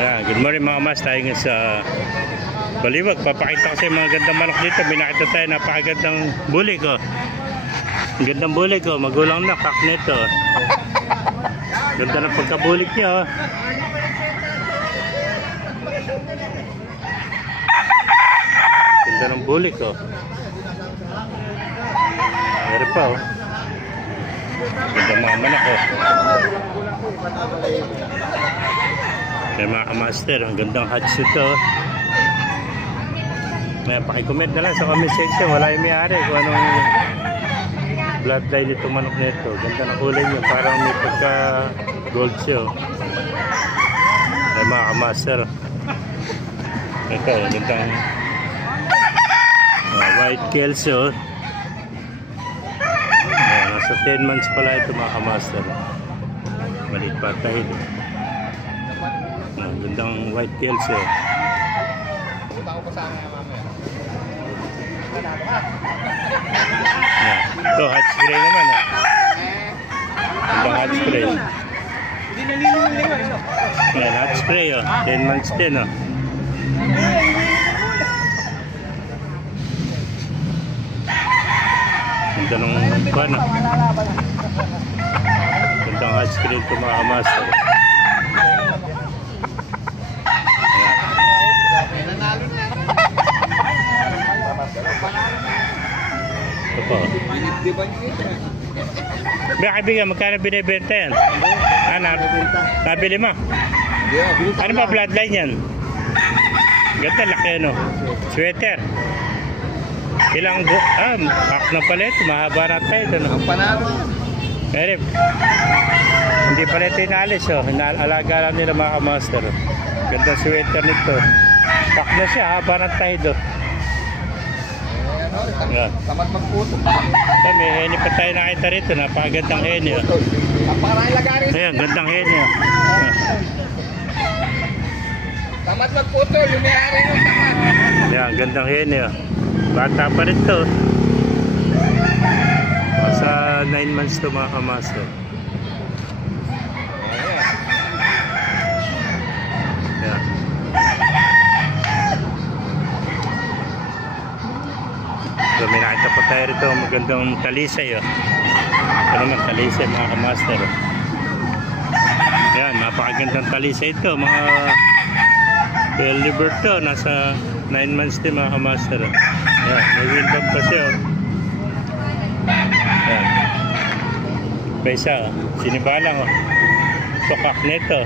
Ayan, good morning mga mas. Tayo nga sa Baliwag. Papakita ko sa mga gandang manok dito. Binakita tayo, napakagandang bulig oh. Ang gandang bulig oh, magulang na, kak nito. Ganda ng pagkabulig niya oh. Ganda ng bulig oh. Meron pa oh. Ganda mga manok oh. May mga kamaster, ang gandang hatch ito. May pakicomment na lang sa comment section. Wala yung may-ari kung anong bloodline nito manok nito. Ganda na kulay niya, parang may pagka gold siya. May mga kamaster. Ito, gandang white kelso. Nasa 10 months pala ito mga kamaster. Maliit pa tayo. Gandang white kelso. Ito, hot spray naman oh. Gandang hot spray. Yan, hot spray oh. 10 months din oh. Ganda nung pan oh. Gandang hot spray ito mga kamaster. Ito po. May kaibigan, magkano binibenta yan? Nabili mo? Ano ba bloodline yan? Ganda, laki ano? Sweater. Ilang pack na pala ito. Mahaba na tayo ito. Ang panalo. Pero hindi pala ito inalis oh. Alaga lang nila mga kamaster. Ganda sweater nito. Pack na siya, haba na tayo ito. Yan. Tamad magputo. May heni pa tayo nakita rito. Napakagandang heni oh. Ayan, gandang heni oh. Tamad magputo, yung may-ari ng tamad. Ayan, gandang heni oh. Bata pa rin to. Sa 9 months to mga kamaster. Ayan. So, may nakita pa tayo rito. Magandang talisay oh. Ito naman talisay mga kamaster oh. Ayan, napakagandang talisay ito mga well liver to. Nasa 9 months din mga kamaster oh. Ayan, may windbag pa siya oh. Ayan. Pa isa oh. Sinibalang oh. Sokak nito.